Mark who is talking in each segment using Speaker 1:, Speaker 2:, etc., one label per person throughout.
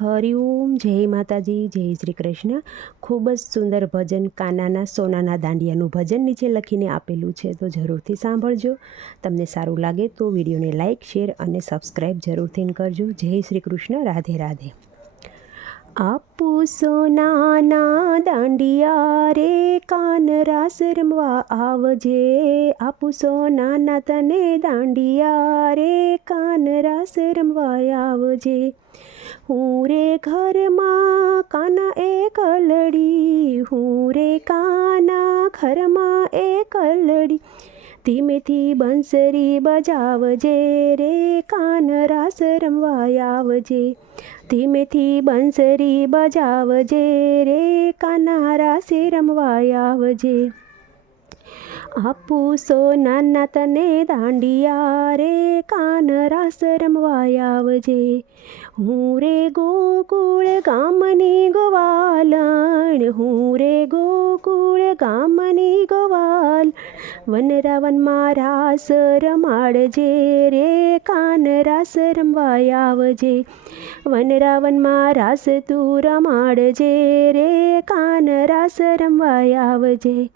Speaker 1: હરિઓમ, જય માતાજી, જય શ્રી કૃષ્ણ ખૂબ જ સુંદર ભજન કાનાના સોનાના દાંડિયાનું ભજન નીચે લખીને આપેલું છે, તો જરૂરથી સાંભળજો. તમને સારું લાગે તો વિડીયોને લાઇક શેર અને સબસ્ક્રાઈબ જરૂરથી કરજો. જય શ્રી કૃષ્ણ રાધે રાધે. આપુ સોનાના દાંડિયા રે, કાન રાસ આવજે. આપુ સોનાના તને દાંડિયા રે, કાન રાસ રમવા આવજે. હું રે ઘરમાં કાના એકલડી હું રે કાના ઘરમાં એકલડી ધીમેથી બંસરી બજાવજે રે, કાન રાસ રમવા આવજે ધીમેથી બંસરી બજાવજે રે, કાના રાસે રમવા આવજે આપુ સોનાના તને દાંડિયા રે કાન રાસ રમવા આવજે હું રે ગોકુળ ગામની ગોવાલણ, હું રે ગોકુળ ગામની વનરાવનમાં રાસ રમાડજે રે, કાન રાસ રમવા આવજે. વનરાવનમાં રાસ તું રમાડજે રે, કાન રાસ રમવા આવજે.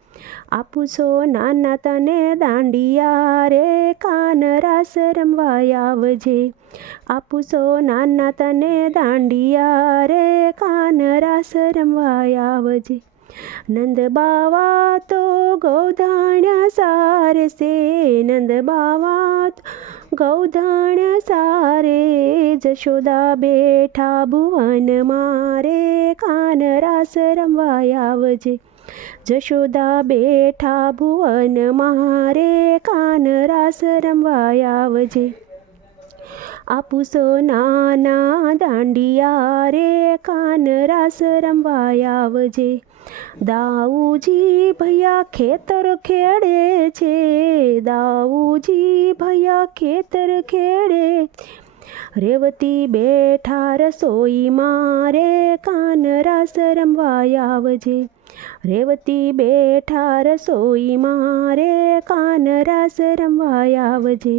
Speaker 1: આપું છો નાના તને દાંડિયા રે, કાન રાસ રમવા આવજે. આપું છો નાના તને દાંડિયા રે, કાન રાસ રમવા આવજે. નંદ બાવા તો ગૌધાણ સારસે નંદ બાવાત ગૌધાણ સારે જશોદા બેઠા ભુવન મારે કાન રાસ રમવા આવજે જશોદા બેઠા ભુવન મારે કાન રાસ રમવા આવજે આપું નાના દાંડિયા રે કાન રાસ રમવા આવજે દાઉજી ભૈયા ખેતર ખેડે છે દાઉજી ભૈયા ખેતર ખેડે રેવતી બેઠા રસોઈ મારે કાન રાસ રમવા આવજે રેવતી બેઠા રસોઈ મારે કાન રાસ રમવા આવજે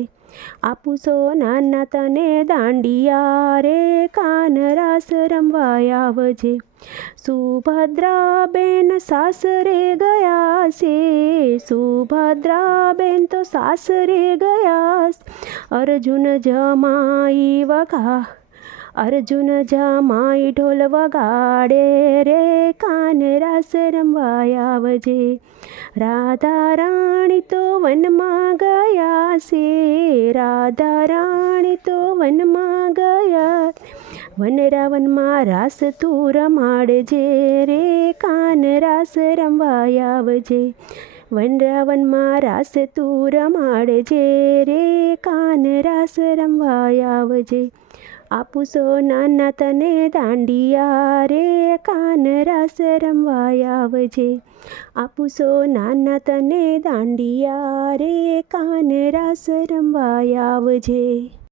Speaker 1: આપું સો નાના તને દાંડિયા રે કાનરાસ રમવા આવજે સુભદ્રાબેન સાસરે ગયા છે સુભદ્રાબેન તો સાસરે ગયા અર્જુન જમાઈ વગા અર્જુન જમાઈ ઢોલ વગાડે રે કાન રાસ રમવાય આવજે રાધા રાણી તો વનમાં ગયા છે રાધા રાણી તો વનમાં ગયા. વનરાવનમાં રાસ તું રમાડજે રે, કાન રાસ રમવા આવજે. વનરાવનમાં રાસ તું રમાડજે રે, કાન રાસ રમવા આવજે. આપું સો નાના તને દાંડિયા રે, કાન રાસ રમવા આવજે આપુસો નાના તને દાંડિયા રે, કાન રાસ આવજે